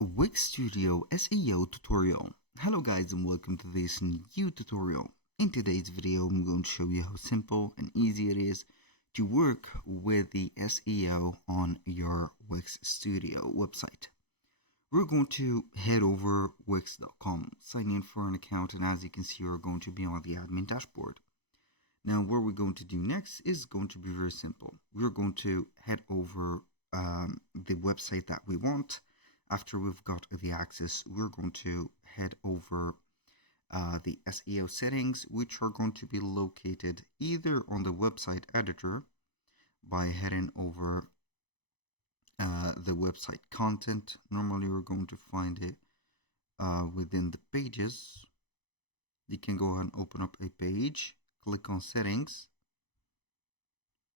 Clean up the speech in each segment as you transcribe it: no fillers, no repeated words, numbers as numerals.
Wix Studio SEO tutorial. Hello guys and welcome to this new tutorial. In today's video I'm going to show you how simple and easy it is to work with the SEO on your Wix Studio website. We're going to head over wix.com, sign in for an account, and as you can see we're going to be on the admin dashboard. Now what we're going to do next is going to be very simple. We're going to head over the website that we want. After we've got the access, we're going to head over the SEO settings, which are going to be located either on the website editor by heading over the website content. Normally we're going to find it within the pages. You can go ahead and open up a page, click on settings.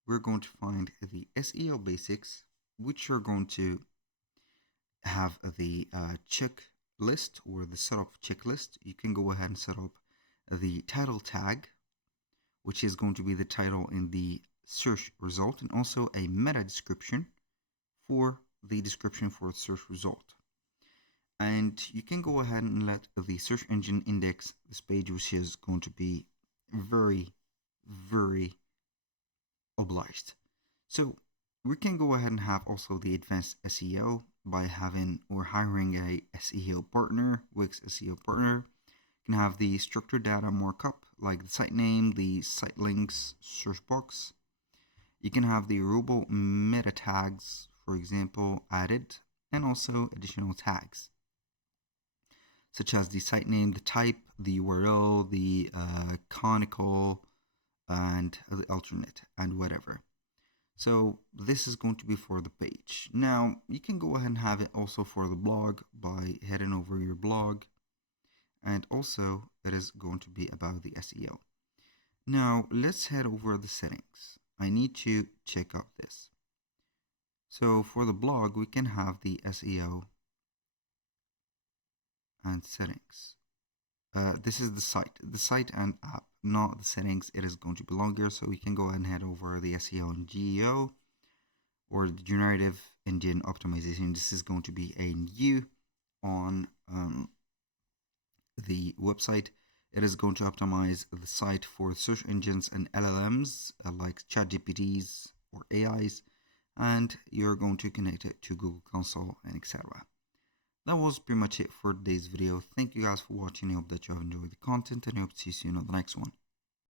We're going to find the SEO basics, which are going to have the checklist or the setup checklist. You can go ahead and set up the title tag, which is going to be the title in the search result, and also a meta description for the description for the search result. And you can go ahead and let the search engine index this page, which is going to be very obliged. So we can go ahead and have also the advanced SEO by having or hiring a SEO partner, Wix SEO partner. You can have the structured data markup like the site name, the site links, search box. You can have the robot meta tags, for example, added, and also additional tags such as the site name, the type, the URL, the canonical, and the alternate, and whatever. So this is going to be for the page. Now you can go ahead and have it also for the blog by heading over your blog, and also it is going to be about the SEO. Now let's head over the settings. I need to check out this. So for the blog we can have the SEO and settings. This is the site and app, not the settings. It is going to be longer, so we can go ahead and head over the SEO and GEO or the generative engine optimization. This is going to be a new on the website. It is going to optimize the site for search engines and LLMs like ChatGPTs or AIs, and you're going to connect it to Google Console and etc. That was pretty much it for today's video. Thank you guys for watching. I hope that you have enjoyed the content, and I hope to see you soon on the next one.